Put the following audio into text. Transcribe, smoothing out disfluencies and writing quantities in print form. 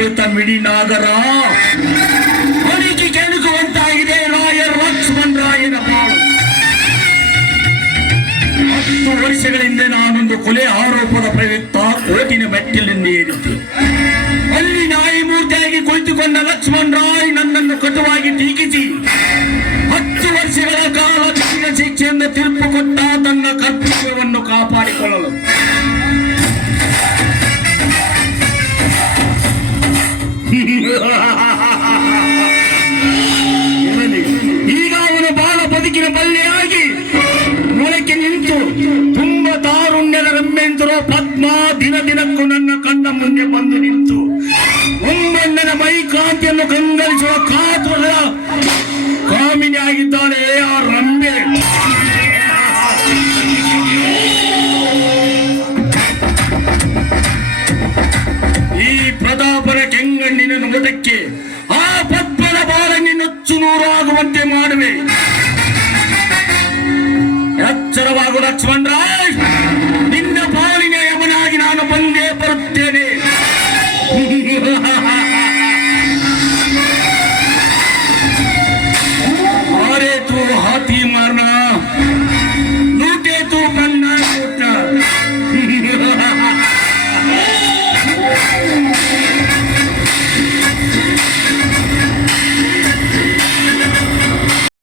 ಪೇತ ಮಿಡಿ ನಾಗರ ಅವನಿಗೆ ಕೆಣಕುವಂತಾಗಿದೆ ಲಕ್ಷ್ಮಣ ರಾಯನ ಬಾಳು. 10 ವರ್ಷಗಳ ಹಿಂದೆ ನಾನೊಂದು ಕೊಲೆ ಆರೋಪದ ಪ್ರಯುಕ್ತ ಕೋರ್ಟಿನ ಮೆಟ್ಟಿಲಿಂದ ಏರಿದ್ದೆ. ಅಲ್ಲಿ ನ್ಯಾಯಮೂರ್ತಿಯಾಗಿ ಕುಳಿತುಕೊಂಡ ಲಕ್ಷ್ಮಣ ರಾಯ್ ನನ್ನನ್ನು ಕಟುವಾಗಿ ಟೀಕಿಸಿ 10 ವರ್ಷಗಳ ಕಾಲ ಕಠಿಣ ಶಿಕ್ಷೆಯಿಂದ ತೀರ್ಪು ಕೊಟ್ಟ ತನ್ನ ಕರ್ತವ್ಯವನ್ನು ಕಾಪಾಡಿಕೊಳ್ಳಲು. ಈಗ ಅವನು ಬಾಳ ಬದುಕಿನ ಬಲ್ಲೆಯಾಗಿ ಮೊಳಕೆ ನಿಂತು ತುಂಬ ತಾರುಣ್ಯದ ರಮ್ಮೆಂತರೋ ಪದ್ಮ ದಿನ ದಿನಕ್ಕೂ ನನ್ನ ಕಣ್ಣ ಮುಂದೆ ಬಂದು ನಿಂತು ಒಂಬಣ್ಣನ ಮೈಕಾಂತಿಯನ್ನು ಕಂಗಲಿಸುವ ಕಾತುರ ಕಾಮಿನಿ ಆಗಿದ್ದಾಳೆ ಆ ರಂಬೆ. ಈ ಪ್ರತಾಪನ ಕೆಂಗಣ್ಣಿನ ನೋಟಕ್ಕೆ ಆ ಪದ್ಮನ ಬಾಲನಿ ನುಚ್ಚು ನೂರಾಗುವಂತೆ ಮಾಡುವೆ. ಎಚ್ಚರವಾಗು ಲಕ್ಷ್ಮಣ ರಾಯ್, ನಿನ್ನ ಪಾಲಿನ ಯಮನಾಗಿ ನಾನು ಬಂದೇ ಬರುತ್ತೇನೆ.